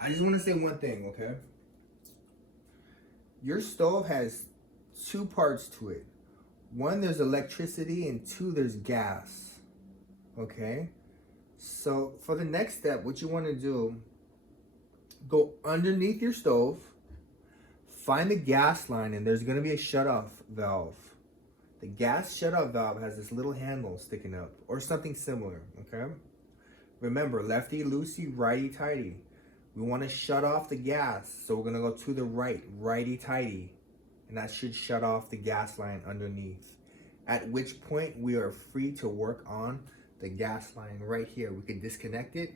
I just want to say one thing, okay? Your stove has two parts to it. One, there's electricity, and two, there's gas. Okay? So for the next step, what you want to do, go underneath your stove, find the gas line, and there's going to be a shutoff valve. The gas shutoff valve has this little handle sticking up, or something similar, okay? Remember, lefty loosey, righty tighty. We want to shut off the gas, so we're going to go to the right, righty tighty, and that should shut off the gas line underneath. At which point we are free to work on the gas line right here. We can disconnect it.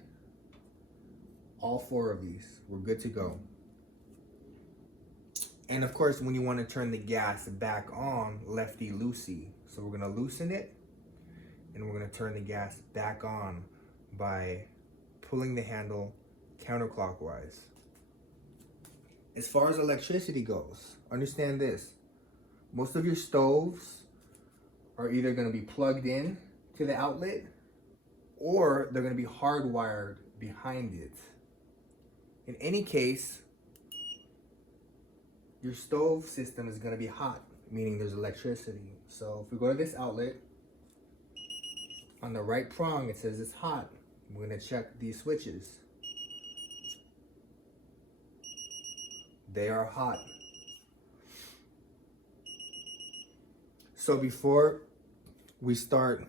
All four of these, we're good to go. And of course, when you want to turn the gas back on, lefty loosey. So we're going to loosen it, and we're going to turn the gas back on by pulling the handle counterclockwise. As far as electricity goes, understand this. Most of your stoves are either going to be plugged in to the outlet, or they're going to be hardwired behind it. In any case, your stove system is going to be hot, meaning there's electricity. So if we go to this outlet, on the right prong it says it's hot. We're going to check these switches. They are hot. So before we start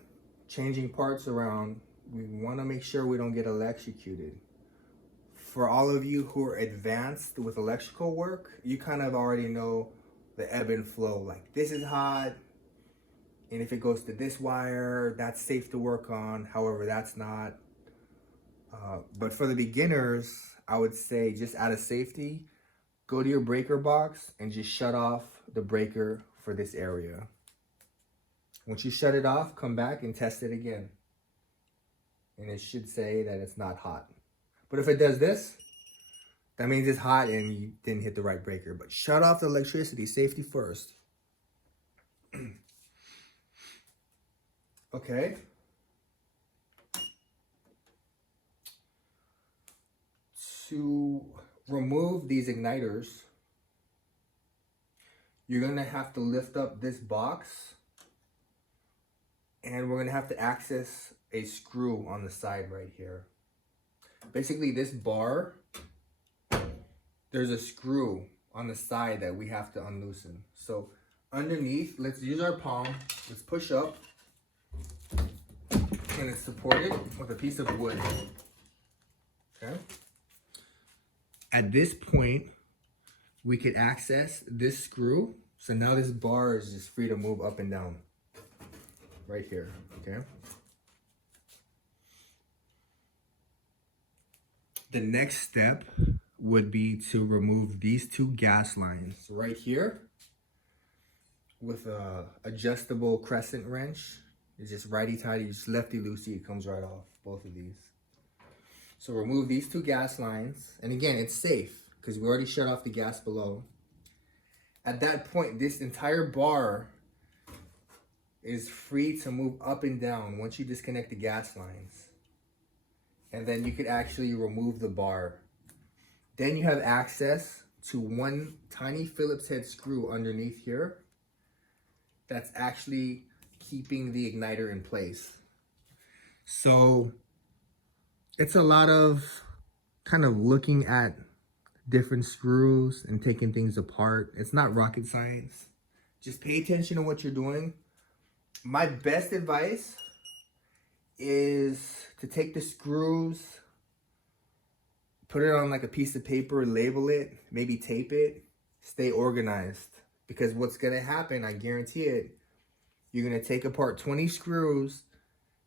changing parts around, we want to make sure we don't get electrocuted. For all of you who are advanced with electrical work, you kind of already know the ebb and flow. Like, this is hot, and if it goes to this wire, that's safe to work on. However, that's not. But for the beginners, I would say, just out of safety, go to your breaker box and just shut off the breaker for this area. Once you shut it off, come back and test it again. And it should say that it's not hot. But if it does this, that means it's hot and you didn't hit the right breaker. But shut off the electricity, safety first. Okay. To remove these igniters, you're going to have to lift up this box, and we're going to have to access a screw on the side right here. Basically, this bar, there's a screw on the side that we have to unloosen. So underneath, let's use our palm, let's push up, and it's supported with a piece of wood. Okay. At this point, we could access this screw. So now this bar is just free to move up and down right here, okay? The next step would be to remove these two gas lines right here with a adjustable crescent wrench. It's just righty-tighty, just lefty-loosey, it comes right off, both of these. So remove these two gas lines. And again, it's safe because we already shut off the gas below. At that point, this entire bar is free to move up and down once you disconnect the gas lines. And then you could actually remove the bar. Then you have access to one tiny Phillips head screw underneath here that's actually keeping the igniter in place. So it's a lot of kind of looking at different screws and taking things apart. It's not rocket science. Just pay attention to what you're doing. My best advice is to take the screws, put it on like a piece of paper, label it, maybe tape it, stay organized. Because what's gonna happen, I guarantee it, you're gonna take apart 20 screws,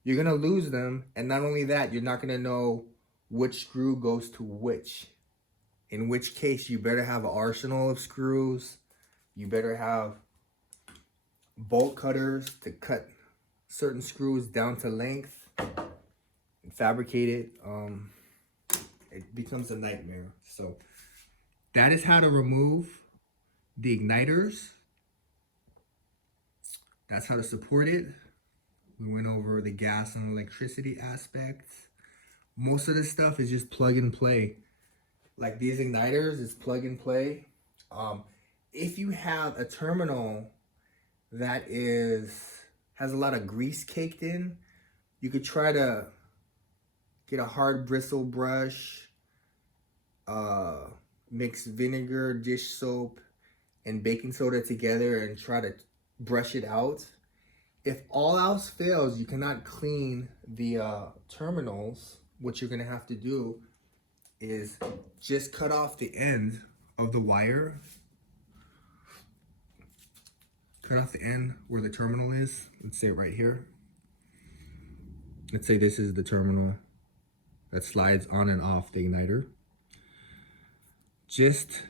you're gonna lose them, and not only that, you're not gonna know which screw goes to which. In which case, you better have an arsenal of screws. You better have bolt cutters to cut certain screws down to length and fabricate it. It becomes a nightmare. So that is how to remove the igniters. That's how to support it. We went over the gas and electricity aspects. Most of this stuff is just plug and play. Like these igniters, it's plug and play. If you have a terminal that has a lot of grease caked in, you could try to get a hard bristle brush, mix vinegar, dish soap, and baking soda together and try to brush it out. If all else fails, you cannot clean the terminals, what you're gonna have to do is just cut off the end of the wire. Cut off the end where the terminal is. Let's say right here. Let's say this is the terminal that slides on and off the igniter. Just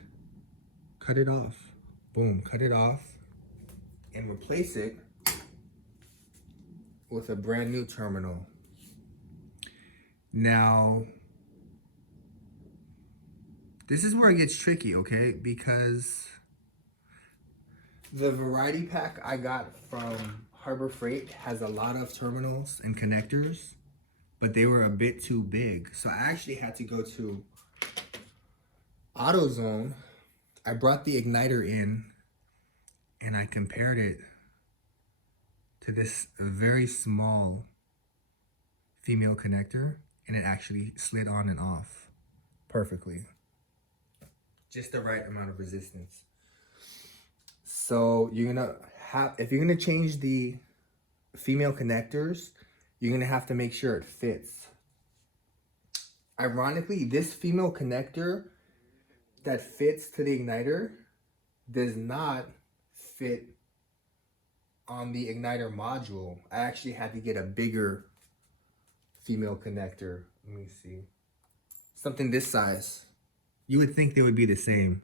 cut it off. Boom, cut it off and replace it with a brand new terminal. Now, this is where it gets tricky, okay? Because the variety pack I got from Harbor Freight has a lot of terminals and connectors, but they were a bit too big. So I actually had to go to AutoZone. I brought the igniter in and I compared it to this very small female connector, and it actually slid on and off perfectly. Just the right amount of resistance. So you're gonna have, if you're gonna change the female connectors, you're gonna have to make sure it fits. Ironically, this female connector that fits to the igniter does not fit on the igniter module. I actually had to get a bigger female connector. Let me see. Something this size. You would think they would be the same,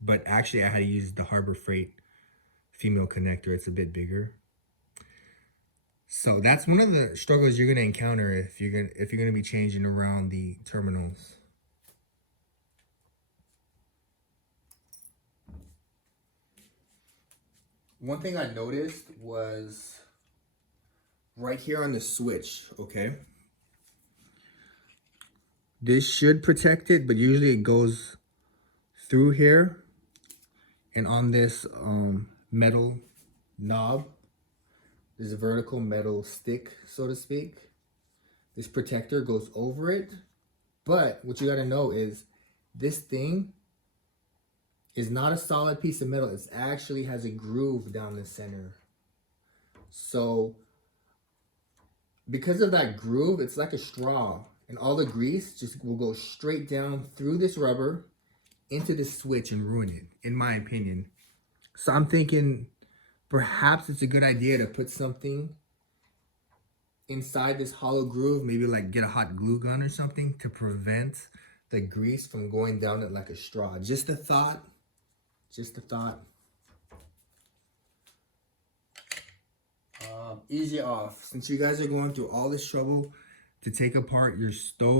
but actually I had to use the Harbor Freight female connector. It's a bit bigger. So that's one of the struggles you're gonna encounter if you're gonna be changing around the terminals. One thing I noticed was right here on the switch, okay? This should protect it, but usually it goes through here. And on this metal knob, there's a vertical metal stick, so to speak. This protector goes over it. But what you gotta know is this thing is not a solid piece of metal. It actually has a groove down the center. So because of that groove, it's like a straw, and all the grease just will go straight down through this rubber into the switch and ruin it, in my opinion. So I'm thinking perhaps it's a good idea to put something inside this hollow groove, maybe like get a hot glue gun or something to prevent the grease from going down it like a straw. Just a thought. Just a thought. Easy off. Since you guys are going through all this trouble to take apart your stove,